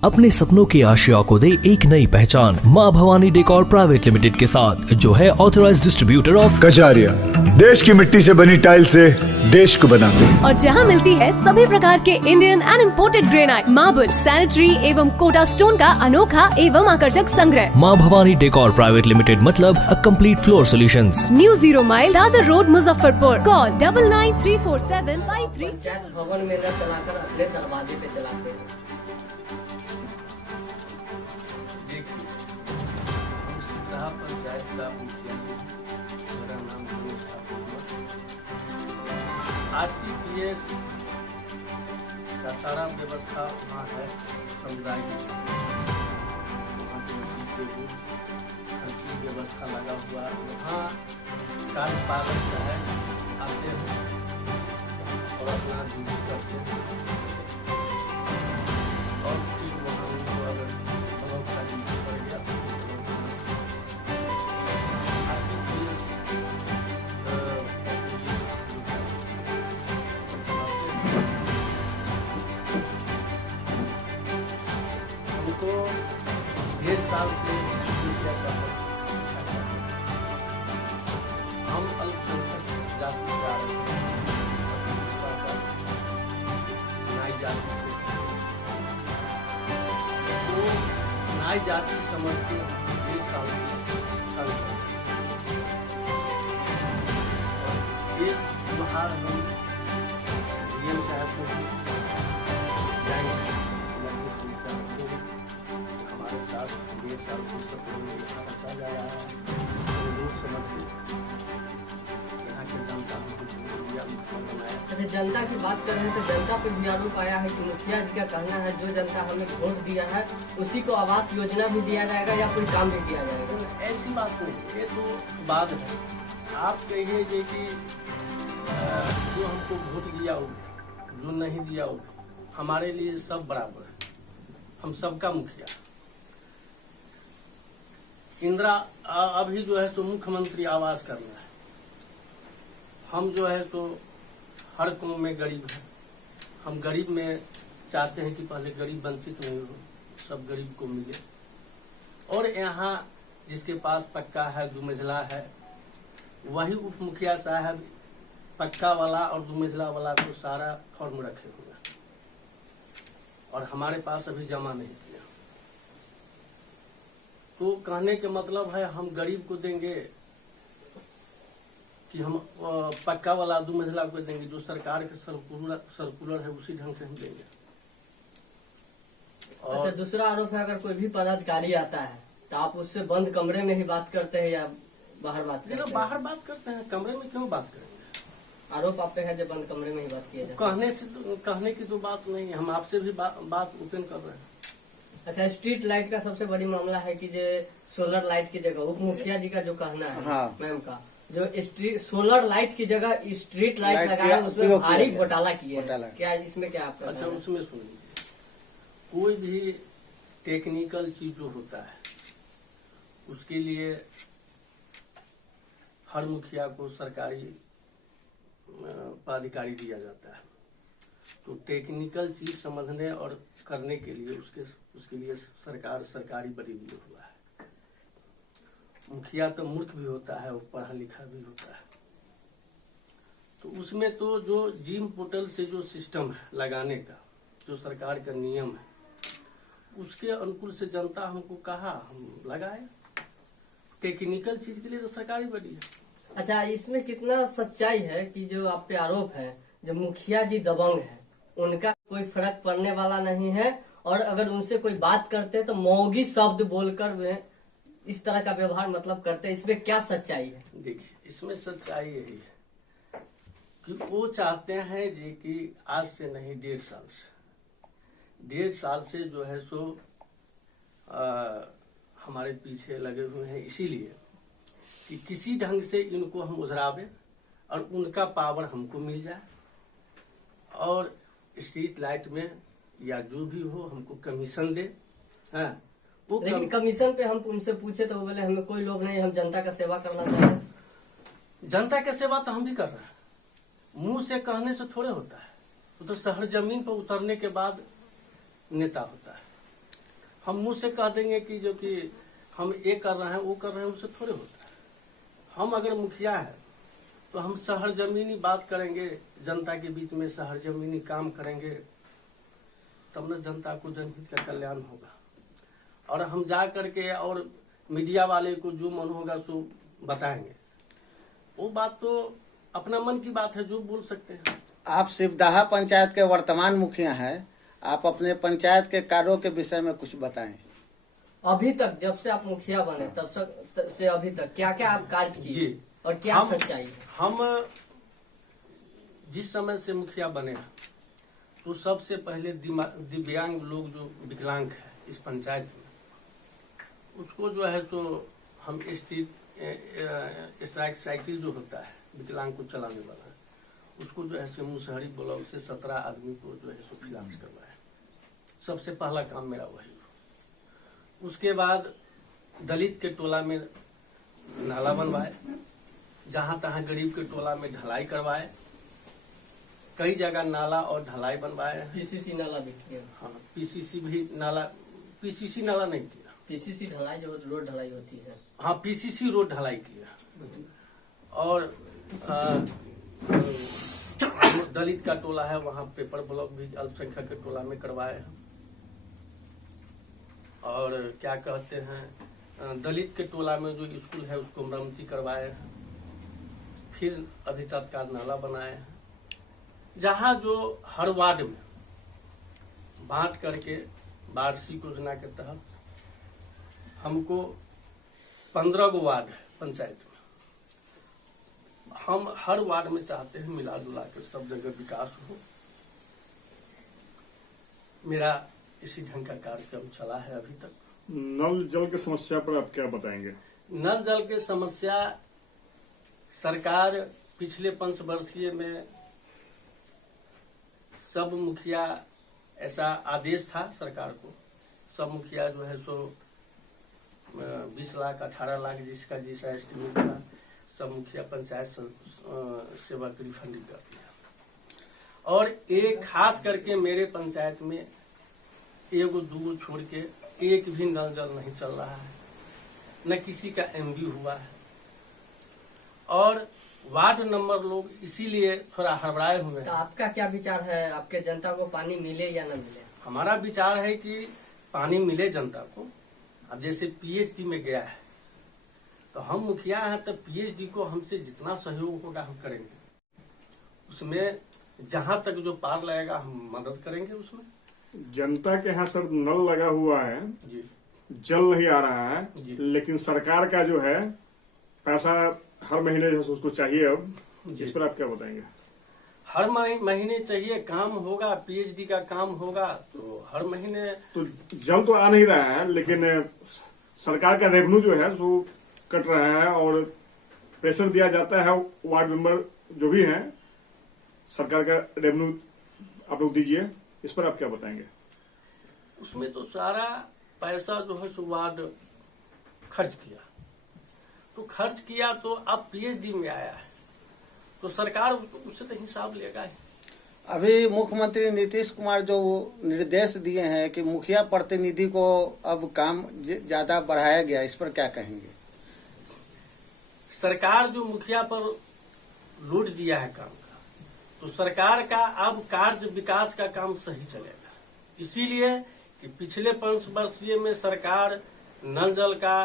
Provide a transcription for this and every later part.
अपने सपनों की आशिया को दे एक नई पहचान माँ भवानी डेकोर प्राइवेट लिमिटेड के साथ, जो है ऑथराइज्ड डिस्ट्रीब्यूटर ऑफ कजारिया। देश की मिट्टी से बनी टाइल से देश को बनाते हैं। और जहाँ मिलती है सभी प्रकार के Indian and imported granite, marble, sanitary एवं कोटा स्टोन का अनोखा एवं आकर्षक संग्रह। माँ भवानी डेकोर प्राइवेट लिमिटेड मतलब a complete floor solutions. New 0 mile Dadar road, Muzaffarpur. Call 99347553। Panchayat भवन में न चलाकर अपने दरवाजे पे चलाते हैं। पंचायत का मुखिया, मेरा नाम मनोज ठाकुर। RTPS का सारा व्यवस्था वहाँ है, समुदाय हर चीज व्यवस्था लगा हुआ है। वहाँ कार्यपालक जो है आते हैं और अपना ड्यूटी करते हैं और फिर वहाँ उनको अगर ब्लॉक का ड्यूटी पड़ गया हमको 1.5 साल से हम अल्पसंख्यक जाति से आ रहे हैं, नाई जाति से, तो नाई जाति समझ के 1.5 साल से काम करते हैं। ये बाहर हम डीएम साहब को जाएंगे, हमारे साथ 1.5 साल से सब लोग यहाँ बसा जा रहा है, जरूर समझ के यहाँ के जनता को बनाया। अच्छा, जनता की बात कर रहे हैं तो जनता पर भी आरोप आया है कि मुखिया जी का कहना है जो जनता हमें वोट दिया है उसी को आवास योजना भी दिया जाएगा या कोई काम भी किया जाएगा। ऐसी बात नहीं, ये तो बात है। आप कहिए कि जो हमको वोट दिया हो, जो नहीं दिया हो, हमारे लिए सब बराबर है, हम सबका मुखिया। इंदिरा अभी जो है सो मुख्यमंत्री आवास करना है, हम जो है सो हर गाँव में गरीब है, हम गरीब में चाहते हैं कि पहले गरीब वंचित नहीं हो, सब गरीब को मिले। और यहाँ जिसके पास पक्का है, 2 मंजिला है, वही उप मुखिया साहब पक्का वाला और 2 मंजिला वाला को सारा फॉर्म रखे हुए और हमारे पास अभी जमा नहीं किया। तो कहने के मतलब है हम गरीब को देंगे कि हम पक्का वाला 2 मंजिला को देंगे, जो सरकार के सर्कुलर है उसी ढंग से हम देंगे। अच्छा, दूसरा आरोप है अगर कोई भी पदाधिकारी आता है तो आप उससे बंद कमरे में ही बात करते हैं या बाहर बात करते हैं? बाहर बात करते हैं, कमरे में क्यों बात करेंगे? आरोप आप पे है जो बंद कमरे में ही बात किया जाता है। कहने की तो बात नहीं है, हम आपसे भी बात ओपन कर रहे हैं। अच्छा, स्ट्रीट लाइट का सबसे बड़ी मामला है कि जो सोलर लाइट की जगह उप मुखिया जी का जो कहना है, हाँ। मैम का जो सोलर लाइट की जगह स्ट्रीट लाइट लगाया उसमें भारी घोटाला किया है, क्या इसमें क्या आपका? अच्छा, उसमें सुनिए, कोई भी टेक्निकल चीज जो होता है उसके लिए हर मुखिया को सरकारी पदाधिकारी दिया जाता है। तो टेक्निकल चीज समझने और करने के लिए उसके लिए सरकार सरकारी बड़ी भी हुआ है। मुखिया तो मूर्ख भी होता है और पढ़ा लिखा भी होता है। तो उसमें तो जो जिम पोर्टल से जो सिस्टम है लगाने का, जो सरकार का नियम है, उसके अनुकूल से जनता हमको कहा, हम लगाए। टेक्निकल चीज के लिए तो सरकारी बड़ी है। अच्छा, इसमें कितना सच्चाई है कि जो आप पे आरोप है जो मुखिया जी दबंग है, उनका कोई फर्क पड़ने वाला नहीं है और अगर उनसे कोई बात करते तो मौगी शब्द बोलकर वे इस तरह का व्यवहार मतलब करते हैं, इसमें क्या सच्चाई है? देखिए, इसमें सच्चाई यही है कि वो चाहते हैं जी कि आज से नहीं 1.5 साल से जो है सो हमारे पीछे लगे हुए हैं, इसीलिए कि किसी ढंग से इनको हम उजरावे और उनका पावर हमको मिल जाए और स्ट्रीट लाइट में या जो भी हो हमको कमीशन दे। लेकिन कमीशन पे हम उनसे पूछे तो वो बोले हमें कोई लोभ नहीं, हम जनता का सेवा करना चाहते हैं। जनता की सेवा तो हम भी कर रहे हैं, मुंह से कहने से थोड़े होता है, वो तो शहर जमीन पर उतरने के बाद नेता होता है। हम मुंह से कह देंगे कि जो कि हम ये कर रहे हैं वो कर रहे हैं, उससे थोड़े होता है। हम अगर मुखिया है तो हम शहर जमीनी बात करेंगे, जनता के बीच में शहर जमीनी काम करेंगे, तब न जनता को जनहित का कल्याण होगा। और हम जा करके और मीडिया वाले को जो मन होगा सो बताएंगे, वो बात तो अपना मन की बात है, जो बोल सकते हैं। आप शिवदाहा पंचायत के वर्तमान मुखिया हैं, आप अपने पंचायत के कार्यों के विषय में कुछ बताएं। अभी तक जब से आप मुखिया बने तब से अभी तक क्या क्या आप कार्य किए और क्या सच्चाई है? हम जिस समय से मुखिया बने हैं तो सबसे पहले दिव्यांग लोग जो विकलांग है इस पंचायत में, उसको जो है सो हम स्ट्राइक साइकिल जो होता है विकलांग को चलाने वाला, उसको जो है सो मुसहरी ब्लॉक से 17 आदमी को जो है सो फिनांस करवाया। सबसे पहला काम मेरा वही। उसके बाद दलित के टोला में नाला बनवाए, जहां तहां गरीब के टोला में ढलाई करवाए, कई जगह नाला और ढलाई बनवाए। पीसीसी नाला भी किया। हाँ, पीसीसी भी नाला, पीसीसी नाला नहीं किया, पीसीसी ढलाई जो रोड ढलाई होती है। हाँ, पीसीसी रोड ढलाई किया। और दलित का टोला है वहां पेपर ब्लॉक भी अल्पसंख्यक के टोला में करवाए हैं। और क्या कहते हैं, दलित के टोला में जो स्कूल है उसको मरम्मती करवाए हैं। फिर अभी तत्काल नाला बनाए हैं। जहां जो हर वार्ड में बांट करके वार्षिक योजना के तहत हमको 15 गो वार्ड है पंचायत में, हम हर वार्ड में चाहते हैं मिला जुला कर सब जगह विकास हो। मेरा इसी ढंग का कार्यक्रम चला है अभी तक। नल जल की समस्या पर आप क्या बताएंगे? नल जल की समस्या, सरकार पिछले 5 वर्षीय में सब मुखिया, ऐसा आदेश था सरकार को, सब मुखिया जो है सो 20 लाख 18 लाख जिसका जैसा एस्टिमेट था, सब मुखिया पंचायत सेवा की रिफंडिंग कर दिया। और एक खास करके मेरे पंचायत में एगो दूगो छोड़ के एक भी नल जल नहीं चल रहा है, न किसी का एमबी हुआ है। और वार्ड नंबर लोग इसीलिए थोड़ा हड़बड़ाए हुए तो हैं। आपका क्या विचार है, आपके जनता को पानी मिले या न मिले? हमारा विचार है कि पानी मिले जनता को। अब जैसे पीएचडी में गया है तो हम मुखिया हैं, तो पीएचडी को हमसे जितना सहयोग होगा हम करेंगे, उसमें जहां तक जो पार लगेगा हम मदद करेंगे। उसमें जनता के यहाँ सर नल लगा हुआ है जी, जल नहीं आ रहा है, जी। लेकिन सरकार का जो है पैसा हर महीने जो है उसको चाहिए। अब जी। इस पर आप क्या बताएंगे? हर महीने चाहिए, काम होगा, पीएचडी का काम होगा तो हर महीने। तो जल तो आ नहीं रहा है, लेकिन सरकार का रेवेन्यू जो है वो कट रहा है और प्रेशर दिया जाता है वार्ड मेंबर जो भी हैं, सरकार का रेवेन्यू आप लोग दीजिए। इस पर आप क्या बताएंगे? उसमें तो सारा पैसा जो है सो वार्ड खर्च किया, तो खर्च किया तो अब पीएचडी में आया है तो सरकार उससे तो हिसाब लेगा ही। अभी मुख्यमंत्री नीतीश कुमार जो निर्देश दिए हैं कि मुखिया प्रतिनिधि को अब काम ज्यादा बढ़ाया गया, इस पर क्या कहेंगे? सरकार जो मुखिया पर लोड दिया है काम का, तो सरकार का अब कार्य विकास का काम सही चलेगा। इसीलिए कि पिछले 5 वर्षीय में सरकार नल जल का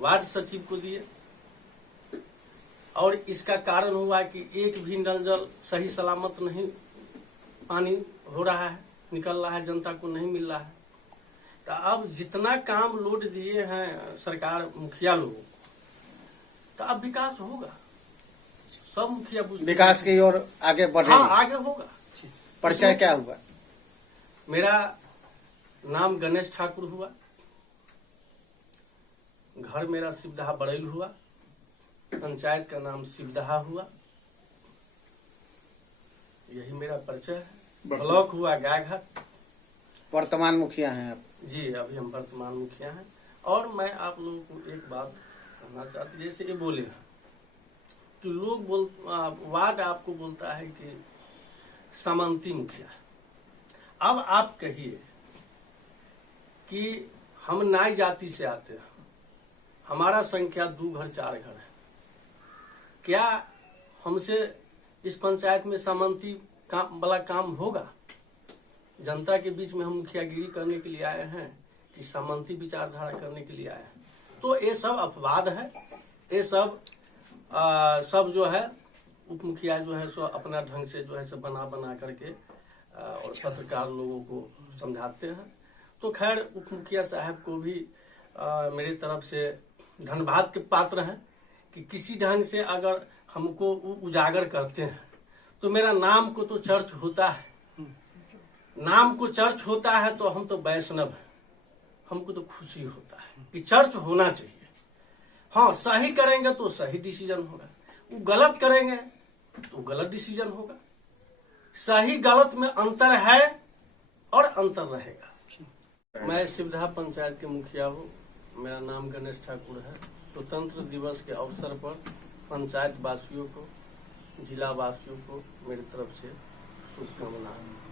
वार्ड सचिव को दिए और इसका कारण हुआ कि एक भी नल जल सही सलामत नहीं पानी हो रहा है, निकल रहा है, जनता को नहीं मिल रहा है। तो अब जितना काम लोड दिए हैं सरकार मुखिया लोगों को, तो अब विकास होगा। सब मुखिया विकास की ओर आगे बढ़ेंगे। हाँ, आगे होगा। परिचय क्या हुआ? मेरा नाम गणेश ठाकुर हुआ, घर मेरा शिवदहा बड़ैल हुआ, पंचायत का नाम शिवदहा हुआ, यही मेरा परिचय है। ब्लॉक हुआ गायघाट। वर्तमान मुखिया हैं आप? जी, अभी हम वर्तमान मुखिया हैं। और मैं आप लोगों को एक बात कहना चाहती, जैसे ये बोले कि लोग वार्ड आपको बोलता है कि सामंती मुखिया। अब आप कहिए कि हम नाई जाति से आते हैं, हमारा संख्या 2 घर 4 घर है। क्या हमसे इस पंचायत में सामंती वाला काम होगा? जनता के बीच में हम मुखियागिरी करने के लिए आए हैं कि सामंती विचारधारा करने के लिए आए हैं? तो ये सब अपवाद है। ये सब सब जो है उप मुखिया जो है सो अपना ढंग से जो है सो बना करके और पत्रकार लोगों को समझाते हैं। तो खैर उप मुखिया साहब को भी मेरी तरफ से धन्यवाद के पात्र हैं कि किसी ढंग से अगर हमको उजागर करते हैं तो मेरा नाम को तो चर्च होता है, नाम को चर्च होता है तो हम तो वैष्णव हैं, हमको तो खुशी होता है कि चर्च होना चाहिए। हाँ, सही करेंगे तो सही डिसीजन होगा, वो गलत करेंगे तो गलत डिसीजन होगा। सही गलत में अंतर है और अंतर रहेगा। मैं शिवधा पंचायत के मुखिया हूँ, मेरा नाम गणेश ठाकुर है। स्वतंत्र दिवस के अवसर पर पंचायत वासियों को, जिला वासियों को मेरी तरफ से शुभकामनाएं।